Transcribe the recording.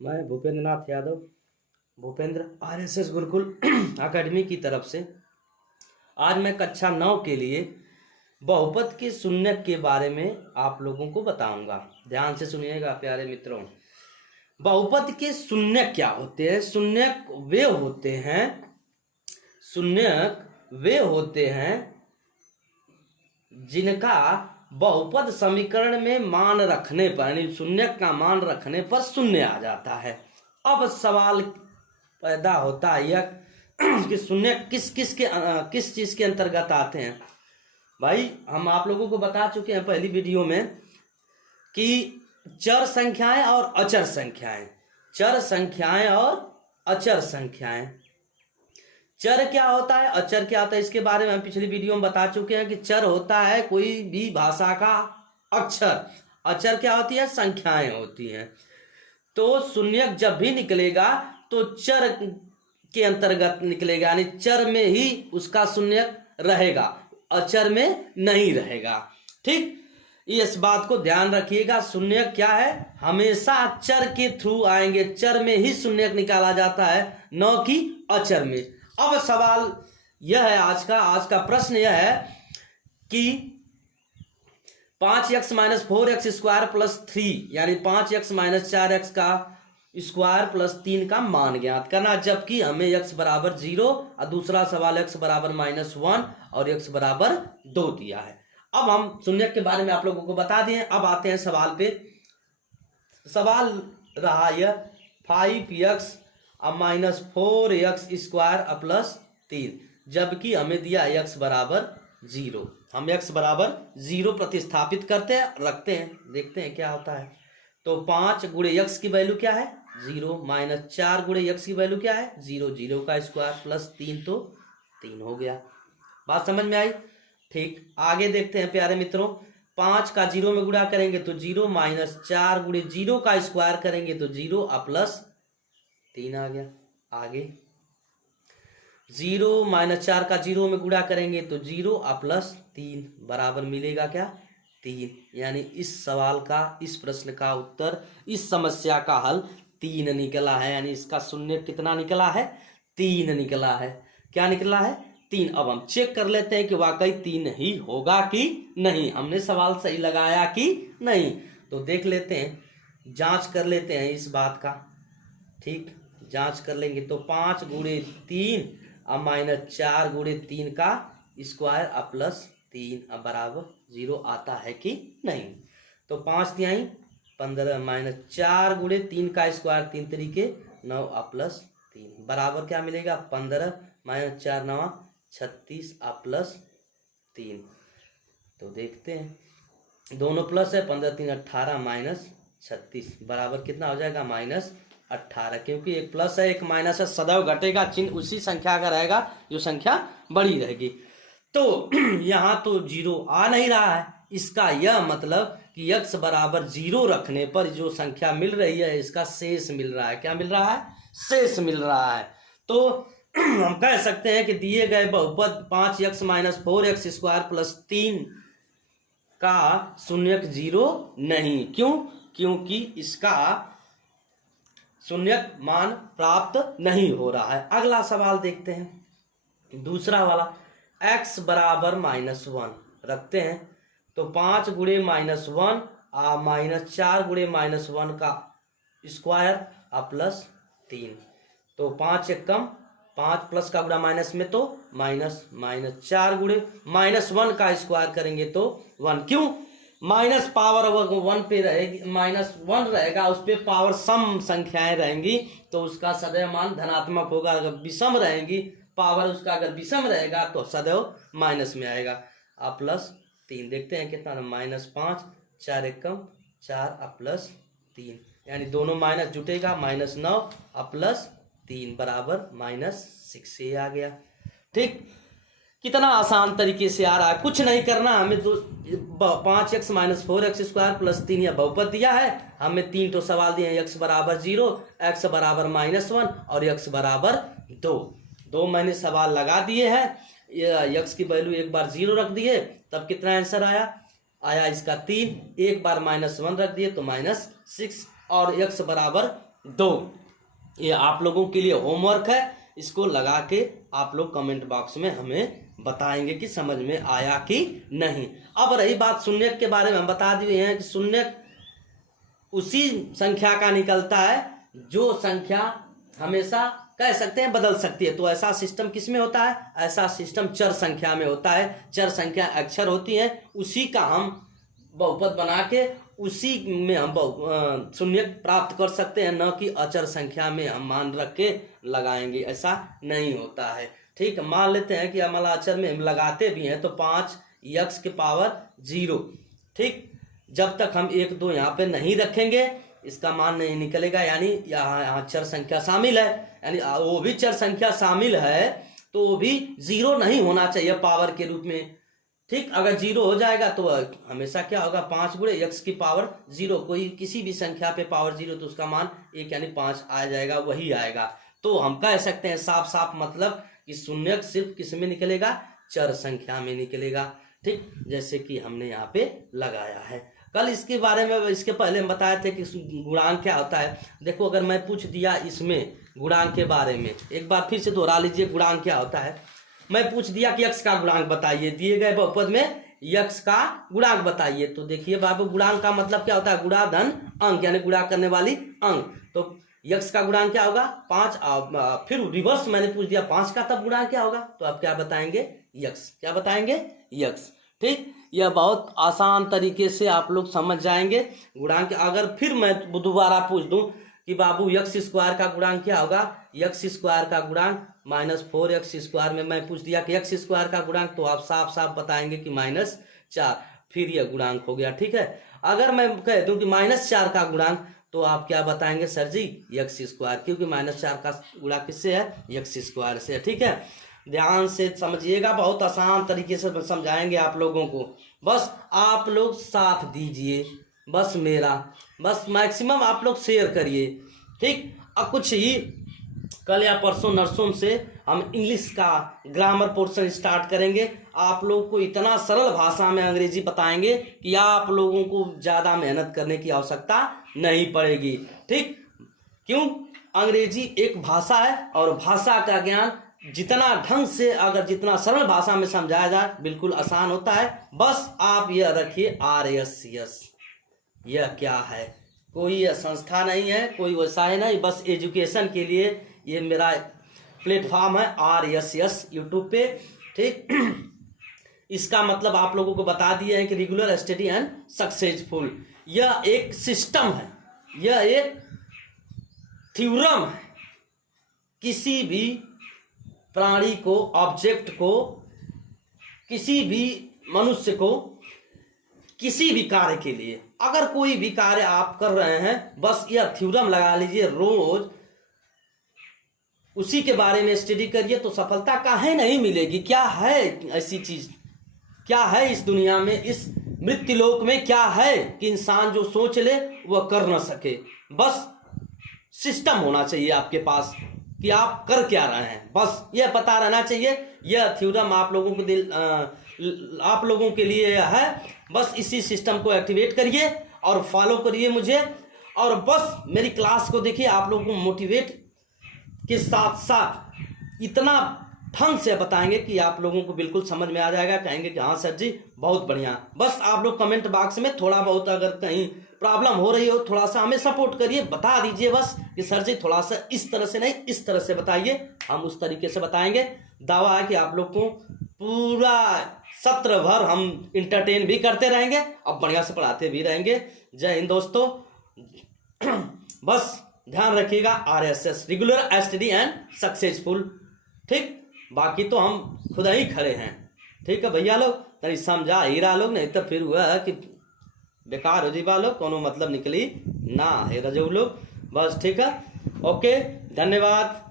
मैं Bhupendra Nath Yadav, Bhupendra RSS Gurukul academy की तरफ से आज मैं कक्षा 9 के लिए बहुपद के शून्यक के बारे में आप लोगों को बताऊंगा। ध्यान से सुनिएगा प्यारे मित्रों। बहुपद के शून्यक क्या होते हैं? शून्यक वे होते हैं जिनका बहुपद समीकरण में मान रखने पर, यानी शून्यक का मान रखने पर शून्य आ जाता है। अब सवाल पैदा होता है यह कि शून्य किस चीज के अंतर्गत आते हैं। भाई हम आप लोगों को बता चुके हैं पहली वीडियो में कि चर संख्याएं और अचर संख्याएं, चर संख्याएं और अचर संख्याएं। चर क्या होता है, अचर क्या होता है, इसके बारे में हम पिछली वीडियो में बता चुके हैं कि चर होता है कोई भी भाषा का अक्षर, अचर क्या होती है, संख्याएं होती हैं। तो शून्यक जब भी निकलेगा तो चर के अंतर्गत निकलेगा, यानी चर में ही उसका शून्यक रहेगा, अचर में नहीं रहेगा। ठीक, इस बात को ध्यान रखिएगा। शून्यक क्या है, हमेशा चर के थ्रू आएंगे, चर में ही शून्यक निकाला जाता है, न कि अचर में। अब सवाल यह है, आज का प्रश्न यह है कि 5x - 4x स्क्वायर प्लस 3 यानी 5x - 4x का स्क्वायर प्लस 3 का मान ज्ञात करना, जबकि हमें x बराबर 0 और दूसरा सवाल x बराबर -1 और x बराबर 2 दिया है। अब हम शून्यक के बारे में आप लोगों को बता दिए। अब आते हैं सवाल पे। सवाल रहा यह 5x - 4x स्क्वायर प्लस 3, जबकि हमें दिया x बराबर 0। हम x बराबर 0 प्रतिस्थापित करते हैं, रखते हैं, देखते हैं क्या होता है। तो 5 गुणे x की वैल्यू क्या है, 0, -4 गुणे x की वैल्यू क्या है, 0, 0 का स्क्वायर प्लस 3, तो 3 हो गया। बात समझ में आई? ठीक, आगे देखते हैं प्यारे मित्रों। 5 का 0 में गुणा करेंगे तो 0, -4 गुणे 0 का स्क्वायर करेंगे तो 0 प्लस 3 आ गया। आगे 0 - 4 का 0 में गुणा करेंगे तो 0 प्लस 3 बराबर मिलेगा क्या, 3। यानी इस सवाल का, इस प्रश्न का उत्तर, इस समस्या का हल 3 निकला है। यानी इसका शून्य कितना निकला है, 3 निकला है। क्या निकला है, 3। अब हम चेक कर लेते हैं कि वाकई 3 ही होगा कि नहीं, हमने सवाल सही लगाया कि नहीं। तो देख लेते हैं, जांच कर लेते हैं इस बात का। ठीक, जांच कर लेंगे तो 5 गुणे 3 और -4 गुणे 3 का स्क्वायर प्लस 3 बराबर 0 आता है कि नहीं। तो 5 तिहाई 15 -4 गुणे 3 का स्क्वायर 3 तरीके 9 प्लस 3 बराबर क्या मिलेगा, 15 - 4 9 36 प्लस 3। तो देखते हैं, दोनों प्लस है, 15 3 18 -36 बराबर कितना हो जाएगा, -18। क्योंकि एक प्लस है एक माइनस है, सदैव घटेगा, चिन्ह उसी संख्या का रहेगा जो संख्या बड़ी रहेगी। तो यहाँ तो 0 आ नहीं रहा है, इसका यह मतलब कि x बराबर 0 रखने पर जो संख्या मिल रही है इसका शेष मिल रहा है। क्या मिल रहा है, शेष मिल रहा है। तो हम कह सकते हैं कि दिए गए बहुपद 5x - 4x स्क्वायर प्लस 3 का शून्यक 0 नहीं। क्यों? क्योंकि इसका शून्यक मान प्राप्त नहीं हो रहा है। अगला सवाल देखते हैं, दूसरा वाला। x बराबर -1 रखते हैं तो 5 गुणे -1 -4 गुणे -1 का स्क्वायर प्लस 3। तो 5 एक कम, 5 प्लस का गुणा माइनस में तो माइनस, -4 गुणे -1 का स्क्वायर करेंगे तो 1। क्यों? माइनस पावर 1 पे रहेगी, -1 रहेगा, उस पर पावर सम संख्याएं रहेंगी तो उसका सदैव मान धनात्मक होगा। अगर विषम रहेंगी पावर, उसका अगर विषम रहेगा तो सदैव माइनस में आएगा। प्लस 3 देखते हैं कितना, -5 4 एक कम 4 प्लस 3, यानी दोनों माइनस जुटेगा, -9 प्लस 3 बराबर -6 आ गया। ठीक, कितना आसान तरीके से आ रहा है, कुछ नहीं करना हमें। तो 5x - 4x स्क्वायर प्लस 3 यह बहुपद दिया है, हमें 3 तो सवाल दिए हैं, x बराबर 0, x बराबर -1 और x बराबर 2 मैंने सवाल लगा दिए हैं। x की वैल्यू एक बार 0 रख दिए, तब कितना आंसर आया इसका 3। एक बार -1 रख दिए तो -6 और x बराबर 2। ये आप लोगों के लिए होमवर्क है, इसको लगा के आप लोग कमेंट बॉक्स में हमें बताएंगे कि समझ में आया कि नहीं। अब रही बात शून्यक के बारे में, हम बता दिए हैं कि शून्यक उसी संख्या का निकलता है जो संख्या हमेशा कह सकते हैं बदल सकती है। तो ऐसा सिस्टम किस में होता है? ऐसा सिस्टम चर संख्या में होता है। चर संख्या अक्षर होती है, उसी का हम बहुपद बना के उसी में हम शून्यक प्राप्त कर सकते हैं, न कि अचर संख्या में हम मान रख के लगाएंगे, ऐसा नहीं होता है। ठीक, मान लेते हैं कि हमारा अचर में हम लगाते भी हैं तो 5 की पावर 0। ठीक, जब तक हम 1 2 यहाँ पे नहीं रखेंगे इसका मान नहीं निकलेगा, यानी यहाँ चर संख्या शामिल है, यानी वो भी चर संख्या शामिल है तो वो भी 0 नहीं होना चाहिए पावर के रूप में। ठीक, अगर 0 हो जाएगा तो हमेशा क्या होगा? 5 गुणे x की पावर 0, कोई किसी भी संख्या पे पावर 0 तो उसका मान 1 यानी 5 आ जाएगा, वही आएगा। तो हम कह सकते हैं साफ साफ मतलब कि शून्यक सिर्फ किस में निकलेगा? चर संख्या में निकलेगा। ठीक, जैसे कि हमने यहाँ पे लगाया है। कल इसके बारे में, इसके पहले हम बताए थे कि गुणांक क्या होता है। देखो, अगर मैं पूछ दिया इसमें गुणांक के बारे में, एक बार फिर से दोहरा लीजिए गुणांक क्या होता है। मैं पूछ दिया कि x का गुणांक बताइए, दिए गए बहुपद में x का गुणांक बताइए, तो देखिए बाबू गुणांक का मतलब क्या होता है? गुणा धन अंक, यानी गुणा करने वाली अंक। तो x का गुणांक क्या होगा? 5। फिर रिवर्स मैंने पूछ दिया 5 का, तब गुणांक क्या होगा? तो आप क्या बताएंगे? x। क्या बताएंगे? x। ठीक, यह बहुत आसान तरीके से आप लोग समझ जाएंगे गुणांक। अगर फिर मैं दोबारा पूछ दूं कि बाबू x² का गुणांक क्या होगा? x² का गुणांक -4x²। में मैं पूछ दिया कि x² का गुणांक, तो आप साफ साफ बताएंगे कि -4, फिर यह गुणांक हो गया। ठीक है, अगर मैं कह दूं कि -4 का गुणांक, तो आप क्या बताएंगे? सर जी x², क्योंकि -4 का गुणा किससे है? x² से। ठीक है, ध्यान से समझिएगा, बहुत आसान तरीके से समझाएंगे आप लोगों को, बस आप लोग साथ दीजिए, बस मेरा, बस मैक्सिमम आप लोग शेयर करिए। ठीक, अब कुछ ही कल या परसों नरसों से हम इंग्लिश का ग्रामर पोर्शन स्टार्ट करेंगे। आप लोग को इतना सरल भाषा में अंग्रेजी बताएंगे कि आप लोगों को ज़्यादा मेहनत करने की आवश्यकता नहीं पड़ेगी। ठीक, क्यों? अंग्रेजी एक भाषा है और भाषा का ज्ञान जितना ढंग से, अगर जितना सरल भाषा में समझाया जाए बिल्कुल आसान होता है। बस आप यह रखिए RSS, यह क्या है? कोई संस्था नहीं है, कोई व्यवसाय नहीं, बस एजुकेशन के लिए ये मेरा प्लेटफॉर्म है RSS यूट्यूब पे। ठीक, इसका मतलब आप लोगों को बता दिए हैं कि रेगुलर स्टडी एंड सक्सेसफुल, यह एक सिस्टम है, यह एक थ्योरम है। किसी भी प्राणी को, ऑब्जेक्ट को, किसी भी मनुष्य को, किसी भी कार्य के लिए, अगर कोई भी कार्य आप कर रहे हैं, बस यह थ्योरम लगा लीजिए, रोज उसी के बारे में स्टडी करिए तो सफलता काहे नहीं मिलेगी। क्या है ऐसी चीज, क्या है इस दुनिया में, इस मृत्युलोक में क्या है कि इंसान जो सोच ले वह कर न सके? बस सिस्टम होना चाहिए आपके पास कि आप कर क्या रहे हैं, बस यह पता रहना चाहिए। यह थ्योरम आप लोगों को आप लोगों के लिए है। बस इसी सिस्टम को एक्टिवेट करिए और फॉलो करिए मुझे, और बस मेरी क्लास को देखिए। आप लोगों को मोटिवेट के साथ साथ इतना ढंग से बताएंगे कि आप लोगों को बिल्कुल समझ में आ जाएगा, कहेंगे कि हाँ सर जी बहुत बढ़िया। बस आप लोग कमेंट बॉक्स में थोड़ा बहुत अगर कहीं प्रॉब्लम हो रही हो, थोड़ा सा हमें सपोर्ट करिए, बता दीजिए बस कि सर जी थोड़ा सा इस तरह से नहीं, इस तरह से बताइए, हम उस तरीके से बताएंगे। दावा है कि आप लोग को पूरा सत्र भर हम इंटरटेन भी करते रहेंगे और बढ़िया से पढ़ाते भी रहेंगे। जय हिंद दोस्तों। बस ध्यान रखिएगा, RSS regular study and successful. ठीक, बाकी तो हम खुद ही खड़े हैं। ठीक है भैया लोग, तरी समझा हीरा लोग, नहीं तो फिर हुआ है कि बेकार हो जीवा लोग, कोनो मतलब निकली ना है रजऊ लोग। बस ठीक है, ओके, धन्यवाद।